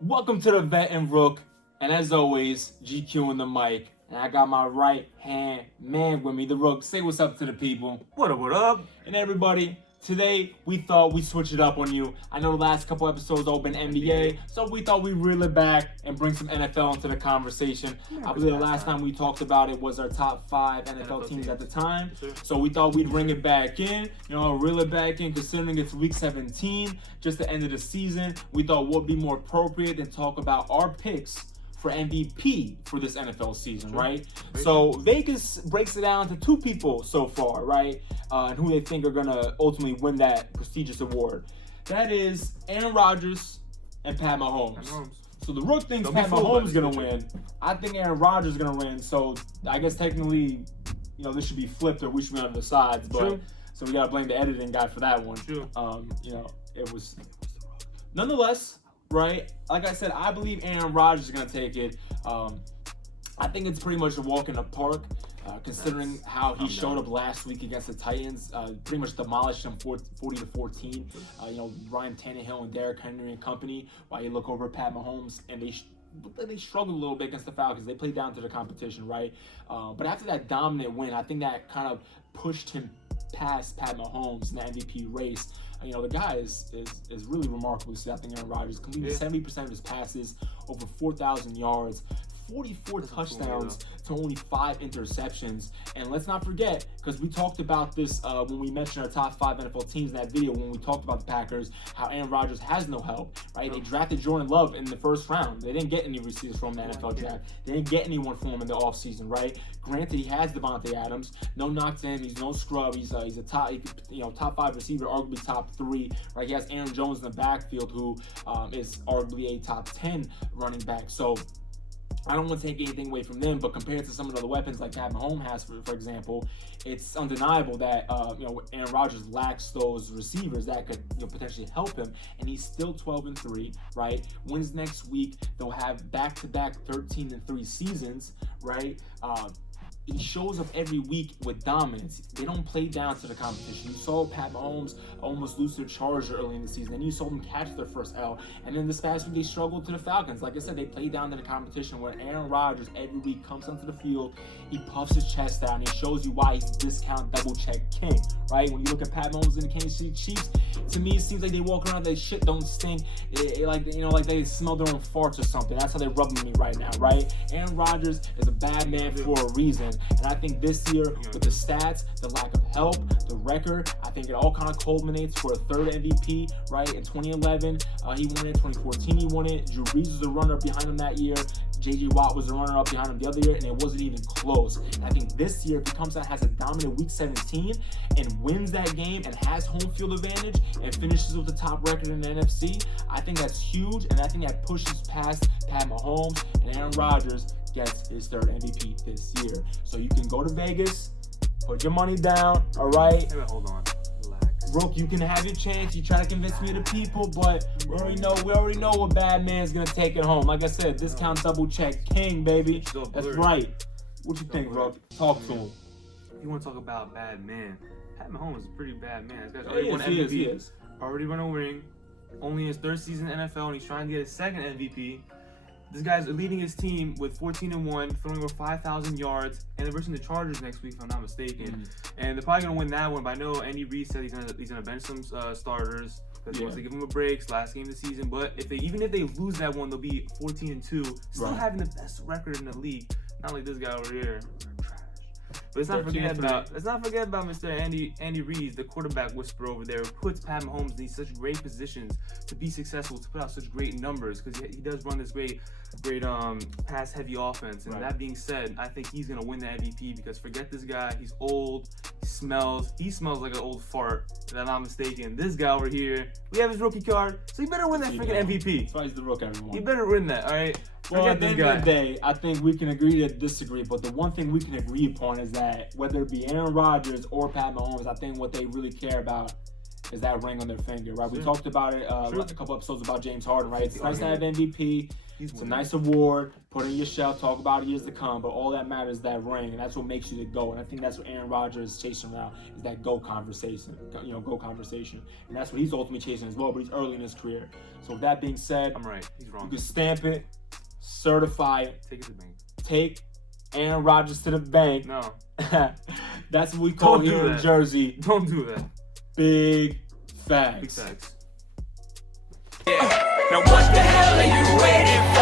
Welcome to the Vet and Rook, and as always, GQ in the mic, and I got my right hand man with me, the Rook. Say what's up to the people. What up? And everybody, today we thought we'd switch it up on you. I know the last couple episodes all been NBA, so we thought we'd reel it back and bring some NFL into the conversation. I believe the last time we talked about it was our top 5 NFL teams at the time. So we thought we'd bring it back in, reel it back in, considering it's week 17, just the end of the season. We thought what would be more appropriate than talk about our picks for MVP for this NFL season, right? So Vegas breaks it down to 2 people so far, right? And who they think are going to ultimately win that prestigious award. That is Aaron Rodgers and Pat Mahomes. So the Rook thinks Pat Mahomes is going to win. I think Aaron Rodgers is going to win. So I guess technically, this should be flipped or we should be on the sides. But so we got to blame the editing guy for that one. It was nonetheless. Right, like I said, I believe Aaron Rodgers is going to take it. I think it's pretty much a walk in the park, considering how he showed up last week against the Titans. Pretty much demolished them 40-14. Ryan Tannehill and Derrick Henry and company. While you look over at Pat Mahomes, and they struggled a little bit against the Falcons. They played down to the competition, right? But after that dominant win, I think that kind of pushed him past Pat Mahomes in the MVP race. The guy is really remarkable to see. I think Aaron Rodgers completed 70% of his passes, over 4,000 yards, 44 touchdowns to only 5 interceptions. And let's not forget, because we talked about this when we mentioned our top 5 NFL teams in that video, when we talked about the Packers, how Aaron Rodgers has no help, right? They drafted Jordan Love in the first round. They didn't get any receivers from the NFL draft. They didn't get anyone from him in the offseason, right? Granted, he has Devontae Adams. No knock to him. He's no scrub. He's a top 5 receiver, arguably top 3, right? He has Aaron Jones in the backfield, who is arguably a top 10 running back. So I don't want to take anything away from them, but compared to some of the other weapons like Pat Mahomes has, for example, it's undeniable that Aaron Rodgers lacks those receivers that could potentially help him, and he's still 12-3, right? Wins next week, they'll have back-to-back 13-3 seasons, right? He shows up every week with dominance. They don't play down to the competition. You saw Pat Mahomes almost lose to the Chargers early in the season. Then you saw them catch their first L. And then this past week, they struggled to the Falcons. Like I said, they play down to the competition where Aaron Rodgers every week comes onto the field, he puffs his chest out, and he shows you why he's discount double-check king, right? When you look at Pat Mahomes and the Kansas City Chiefs, to me, it seems like they walk around, they shit don't stink. Like they smell their own farts or something. That's how they're rubbing me right now, right? Aaron Rodgers is a bad man for a reason. And I think this year, with the stats, the lack of help, the record, I think it all kind of culminates for a 3rd MVP, right? In 2011, he won it. 2014, he won it. Drew Brees was the runner-up behind him that year. J.J. Watt was the runner-up behind him the other year, and it wasn't even close. And I think this year, if he comes out, has a dominant Week 17, and wins that game, and has home field advantage, and finishes with the top record in the NFC, I think that's huge, and I think that pushes past Pat Mahomes, and Aaron Rodgers gets his 3rd MVP this year. So you can go to Vegas, put your money down, all right? Hey, hold on. Relax. Rook, you can have your chance. You try to convince me of the people, but we already know what bad man's gonna take it home. Like I said, discount double check king, baby. That's right. What you think, Rook? Talk to him. You want to talk about bad man? Pat Mahomes is a pretty bad man. This guy's already won MVP. He is. Already won a ring. Only his 3rd season in NFL, and he's trying to get his 2nd MVP. This guy's leading his team with 14-1, throwing over 5,000 yards, and they're versus the Chargers next week, if I'm not mistaken. And they're probably gonna win that one. But I know Andy Reid said he's gonna bench some starters because he wants to give them a break. Last game of the season, but even if they lose that one, they'll be 14-2, still having the best record in the league. Not like this guy over here. But let's not forget about Mr. Andy Reid, the quarterback whisperer over there, who puts Pat Mahomes in these such great positions to be successful, to put out such great numbers, because he does run this great pass-heavy offense. And that being said, I think he's gonna win the MVP, because forget this guy, he's old, he smells like an old fart, if I'm not mistaken. This guy over here, we have his rookie card, so he better win that freaking MVP. That's why he's the Rook, everyone. He better win that, all right? Well, at the end of the day, I think we can agree to disagree, but the one thing we can agree upon is that whether it be Aaron Rodgers or Pat Mahomes, I think what they really care about is that ring on their finger, right? We Sure. talked about it Sure. a couple episodes about James Harden, right? It's The nice to have argument. MVP. He's It's a winning. nice award. Put it in your shelf. Talk about it years to come. But all that matters is that ring, and that's what makes you the GOAT. And I think that's what Aaron Rodgers is chasing now is that GOAT conversation. GOAT conversation, and that's what he's ultimately chasing as well. But he's early in his career. So with that being said, I'm right. He's you wrong. can stamp it, certify it, Take it to the bank. take Aaron Rodgers to the bank. No. That's what we call Don't do here in that. Jersey. Don't do that. Big facts. Big facts. Now what the hell are you waiting for?